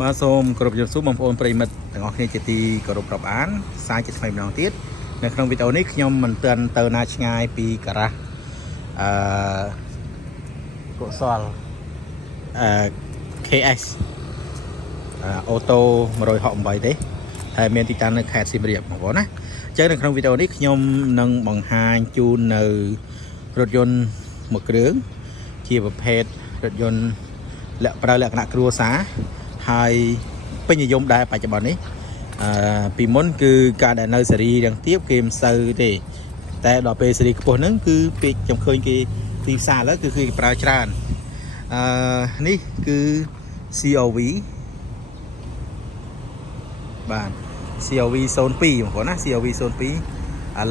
បាទសូមគោរពជំរាបសួរបងប្អូនប្រិយមិត្តទាំងអស់គ្នាជាទីគោរពរាប់អានសាជាថ្មីម្ដងទៀតនៅក្នុងវីដេអូនេះខ្ញុំមិនទាន់ទៅណាឆ្ងាយពីការ៉ាស់កុសលKS អូតូ168ទេហើយមានទីតាំងនៅខេត្តសៀមរាបបងប្អូនណាអញ្ចឹងនៅក្នុងវីដេអូនេះខ្ញុំនឹងបង្ហាញជូននៅរថយន្តមួយគ្រឿងជាប្រភេទរថយន្តប្រើលក្ខណៈគ្រួសារហើយពេញនិយមដែរបច្ចុប្បន្ននេះពីមុនគឺការដែលនៅសេរីរាំងទាបគេមិនសូវទេតែដល់ពេលសេរីខ្ពស់ហ្នឹងគឺពេកខ្ញុំឃើញគេទីផ្សារឥឡូវគឺគេប្រើច្រើននេះគឺ CRV បាទ CRV 02បងប្អូនណា CRV 02ឥ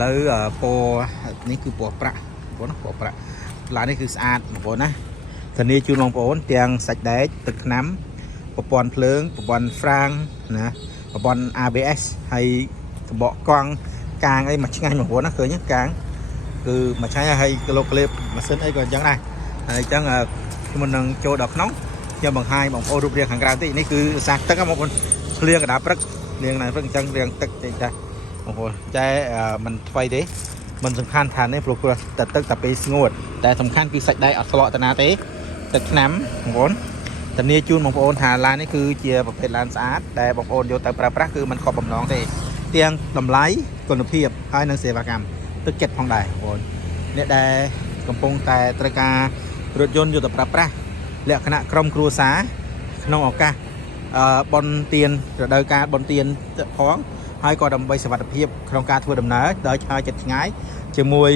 ឡូវពណ៌នេះគឺពណ៌ប្រាក់បងប្អូនណាពណ៌ប្រាក់ឡាននេះគឺស្អាតបងប្អូនណាធានាជូនបងប្អូនទាំងសាច់ដែកទឹកថ្នាំប្រព័ន្ធភ្លើងប្រព័ន្ធហ្វ្រាំងណាប្រព័ន្ធ ABS ហើយកបកកង់កាងអីមកឆ្ងាញ់បងប្អូនណាឃើញកាងគឺមកឆ្ងាញ់ហើយគីឡូក្លេបម៉ាស៊ីនអីក៏អញ្ចឹងដែរហើយអញ្ចឹងខ្ញុំនឹងចូលដល់ក្នុងខ្ញុំបង្ហាញបងប្អូនរូបរាងខាងក្រៅតិចនេះគឺសាសទឹកបងប្អូនភ្លៀងកណ្ដាលព្រឹករៀងណាព្រឹកអញ្ចឹងរៀងទឹកតិចចាបងប្អូនតែมันថ្មីទេมันសំខាន់ថានេះព្រោះតែទឹកតែពេលស្ងួតតែសំខាន់គឺសាច់ដែកអត់ស្លក់តាណាទេទឹកថ្នាំបងប្អូនធានាជូនបងប្អូនថាឡាននេះគឺជាប្រភេទឡានស្អាតដែលបងប្អូនយកទៅប្រើប្រាស់គឺมันខុសបំណងទេទាំងតម្លៃគុណភាពហើយនិងសេវាកម្មទឹកចិត្តផងដែរបងប្អូនអ្នកដែលកំពុងតែត្រូវការរថយន្តយកទៅប្រើប្រាស់លក្ខណៈក្រុមគ្រួសារក្នុងឱកាសបុណ្យទានរដូវកាលបុណ្យទានផងហើយក៏ដើម្បីសុវត្ថិភាពក្នុងការធ្វើដំណើរដោយឆ្ងាយចិត្តឆ្ងាយជាមួយ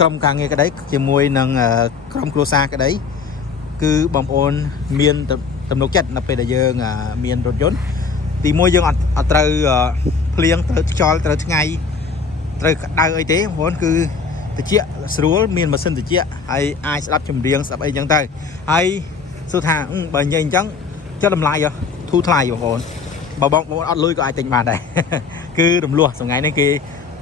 ក្រុមការងារក្តីជាមួយនឹងក្រុមគ្រួសារក្តីគឺបងប្អូនមានទំនុកចិត្តនៅពេលដែលយើងមានរថយន្តទីមួយយើងអត់ត្រូវភ្លៀងត្រូវខ្យល់ត្រូវថ្ងៃត្រូវក្តៅអីទេបងប្អូនគឺត្រជាក់ស្រួលមានម៉ាស៊ីនត្រជាក់ហើយអាចស្ដាប់ចម្រៀងស្ដាប់អីចឹងទៅហើយសួរថាបើនិយាយអញ្ចឹងចុះតម្លៃធូរថ្លៃបងប្អូនបើបងប្អូនអត់លុយក៏អាចទិញបានដែរគឺរំលោះថ្ងៃនេះគេ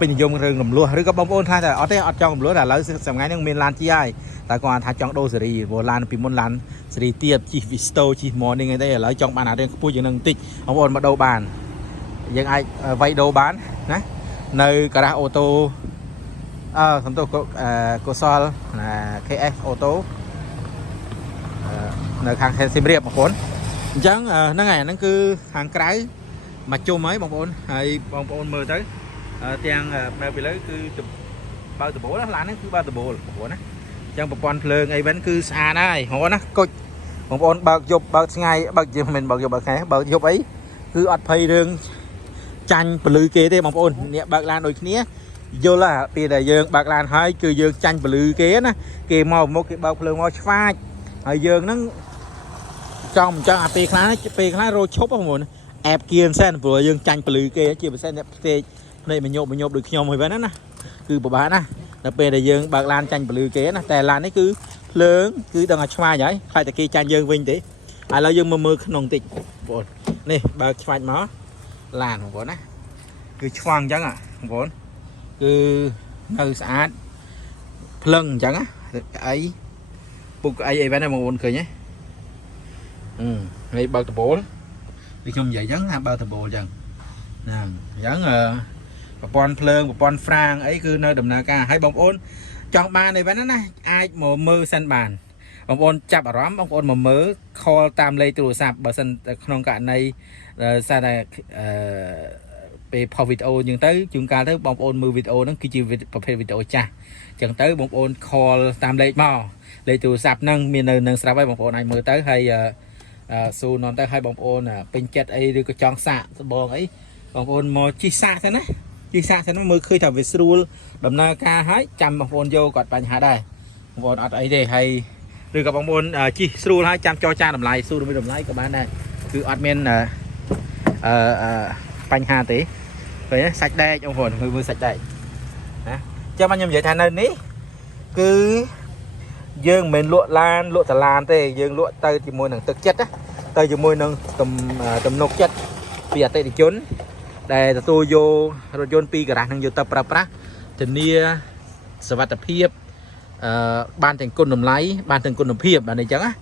ពេញនិយមរឿងរំលោះឬក៏បងប្អូនថាអត់ទេអត់ចង់រំលោះតែឥឡូវថ្ងៃនេះមានឡានជាហើយតែគាត់ថាចង់ដូរសេរីព្រោះឡានពីមុនឡានសេរីទៀតជិះ Visto ជិះ Morning អីទេឥឡូវចង់បានអារឿងខ្ពស់ជាងនឹងបន្តិចបងប្អូនមកដូរបានយើងអាចវាយដូរបានណានៅការ៉ាស់អូតូសំទោសកុសលKS អូតូនៅខាងខេត្តសៀមរាបបងប្អូនអញ្ចឹងហ្នឹងហើយហ្នឹងគឺខាងក្រៅមកជុំហើយបងប្អូនហើយបងប្អូនមើលទៅទាំងនៅពីលើគឺបើដបូលឡានហ្នឹងគឺបើដបូលបងប្អូនណាអញ្ចឹងប្រព័ន្ធភ្លើងអីវិញគឺស្អាតហើយបងប្អូនណាគុជបងប្អូនបើកយប់បើកថ្ងៃបើកមិនបើកយប់បើកថ្ងៃបើកយប់អីគឺអត់ភ័យរឿងចាញ់ពលឺគេទេបងប្អូនអ្នកបើកឡានដូចគ្នាយល់ហ่ะពេលដែលយើងបើកឡានហើយគឺយើងចាញ់ពលឺគេណាគេមកមុខគេបើកភ្លើងមកឆ្វាចហើយយើងហ្នឹងចង់មិនចង់អាពេលខ្លះរោឈប់បងប្អូនអែបគៀនសែនព្រោះយើងចាញ់ពលឺគេជាពិសេសអ្នកផ្សេងភ្នែកមញប់ដូចខ្ញុំហើយហ្នឹងណាគឺពិបាកណាដល់ពេលដែលយើងបើកឡានចាញ់ពលឺគេណាតែឡាននេះគឺភ្លើងគឺដឹងតែឆ្វាចហើយខ្លាចតែគេចាញ់យើងវិញទេឥឡូវយើងមើលក្នុងតិចបងប្អូននេះបើកឆ្វាចមកឡានបងប្អូនណាគឺឆ្វងអញ្ចឹងបងប្អូនគឺនៅស្អាតភ្លឹងអញ្ចឹងណាអីពុកអីវិញណាបងប្អូនឃើញទេហើយបើកដបូលដូចខ្ញុំនិយាយអញ្ចឹងថាបើកដបូលអញ្ចឹងហ្នឹងអញ្ចឹងប្រព័ន្ធភ្លើងប្រព័ន្ធហ្វ្រាំងអីគឺនៅដំណើរការហើយបងប្អូនចង់បានអីវិញណាអាចមកមើលសិនបានបងប្អូនចាប់អារម្មណ៍បងប្អូនមកមើល call តាមលេខទូរស័ព្ទបើសិនក្នុងករណីសារតែពេលផុសវីដេអូអញ្ចឹងទៅជួនកាលទៅបងប្អូនមើលវីដេអូហ្នឹងគឺជាប្រភេទវីដេអូចាស់អញ្ចឹងទៅបងប្អូន call តាមលេខមកលេខទូរស័ព្ទហ្នឹងមាននៅនឹងស្រាប់ហើយបងប្អូនអាចមើលទៅហើយស៊ូនទៅឲ្យបងប្អូនពេញចិត្តអីឬក៏ចង់សាកសបងអីបងប្អូនមកជិះសាកទៅណាជិះសាកទៅមើលឃើញថាវាស្រួលដំណើរការហើយចាំបងប្អូនយកក៏បញ្ហាដែរបងប្អូនអត់អីទេហើយឬក៏បងប្អូនជិះស្រួលហើយចាំចរចាតម្លៃស៊ូតម្លៃក៏បានដែរគឺអត់មានបញ្ហាទេឃើញសាច់ដែកបងប្អូនមើលសាច់ដែកណាចាំខ្ញុំនិយាយថានៅនេះគឺយើងមិនមែនលក់ឡានលក់តឡានទេយើងលក់ទៅជាមួយនឹងទឹកចិត្តណាទៅជាមួយនឹងទំនុកចិត្តពីអតិថិជនដែលទទួលយករថយន្តពីការ៉ាស់នឹងយកទៅប្រើប្រាស់ធានាសុវត្ថិភាពបានទាំងគុណតម្លៃបានទាំងគុណភាពបាទអញ្ចឹងណា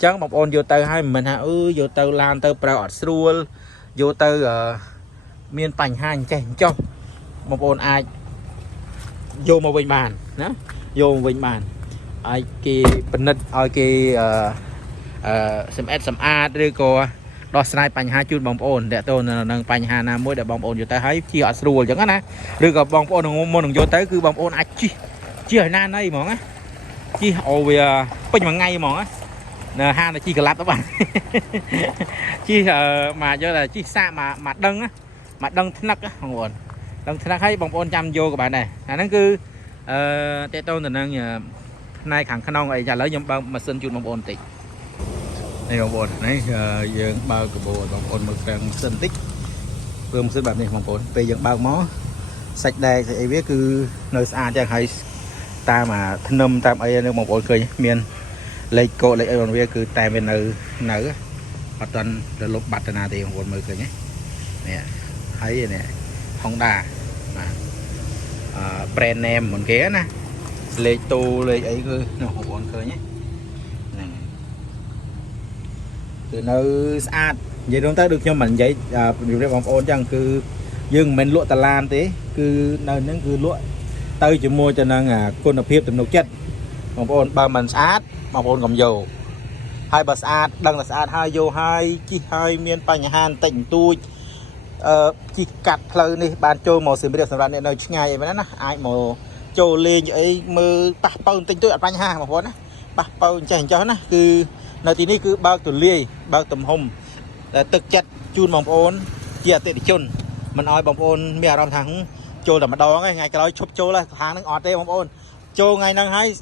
chẳng bóng ôn vô tới hai mình hả vô tới lan tới prao ọt srul vô tới miền bành hai chạy cho bóng ôn ai vô một bình bàn đó vô một bình bàn ai kia bình định ai kia xem s xem a rồi cô đo snipe bành hai chút bóng ôn để tôi nâng bành hai nam mỗi để bóng ôn vô tới thấy chi ọt srul chẳng á rồi có bóng ôn môn vô tới cứ bóng ôn ai chi hồi nan đây món á chi ồ vì pin mà ngay món á ha là chi cả lát đó bạn chi mà cho là chi xa mà đăng á mà đăng thế nắc á không buồn đăng thế nắc thấy bóng ôn chăm vô các bạn này nó cứ tê tôn thì năng nay khẳng khăn ông ấy trả lấy nhóm bao mà xin chụp bóng ôn tị đây bóng ôn này giờ bao cái bộ bóng ôn một đang xin tích vừa một xin bạn này bóng ôn về giờ bao mó sạch đây thì biết cứ nơi xa chẳng hay ta mà thân âm tam ấy nó bóng ôn cười miền lấy cô lấy ôn về cứ tay bên nữ bắt toàn lục bạch là thì bóng ôn mới cười nhé nè thấy vậy nè Honda brand name một ké nè lấy tô lấy ấy cứ nó bóng ôn cười nhé từ nơi xa vậy chúng ta được cho mình vậy điều đấy bóng ôn chẳng cứ dừng mình lụa tà lan thế cứ nơi nó cứ lụa tới chỉ mua cho nên con hợp hiệp từ nấu chất bóng ôn ba mình sát bóng ôn cầm dầu hai bà sát đăng là sát hai vô hai chi hai miền bánh hàn tỉnh tôi chi cắt lời đi bàn trôi màu xìm bây giờ nên nơi ngày vậy đó ai màu trôi lên vậy mơ bạc bao tỉnh tôi ở bánh hàn mà vốn á bạc bao chèn cho nó cứ nơi tí này cứ bao tuần ly bao tầm hôm thực chất chun bóng ôn chia tệ để chun mình nói bóng ôn mẹ đồng thắng trôi là mà đó ngày cái đó chụp trôi là tháng nó ọt đây bóng ôn trôi ngày năng hay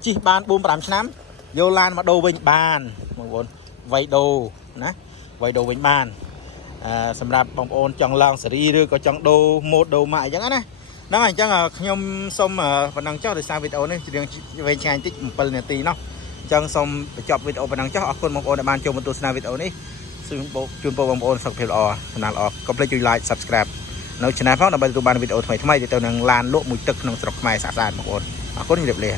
chi ban 4-5 năm vô lan mà đồ bình bàn bóng ôn vay đồ nè vay đồ bình bàn sầm rạp bóng ôn chọn lòng xử lý đưa có chọn đồ một đồ mại chẳng á đó là chắc là nhom xong mà vẫn đang cho được sao video này chỉ đường về chàng tích một phần này tí nó chẳng xong chọc video vẫn đang cho con bóng ôn đã ban cho một tuần sau video này xin bộ chuyên bộ bóng ôn sọc phiền o canal o complete chui like subscribe nếu channel phát là bây giờ ban video thay thay thì tôi đang lan lỗ mùiទឹកnông sọc mai sạch sàn bóng ôn con như đẹp lìa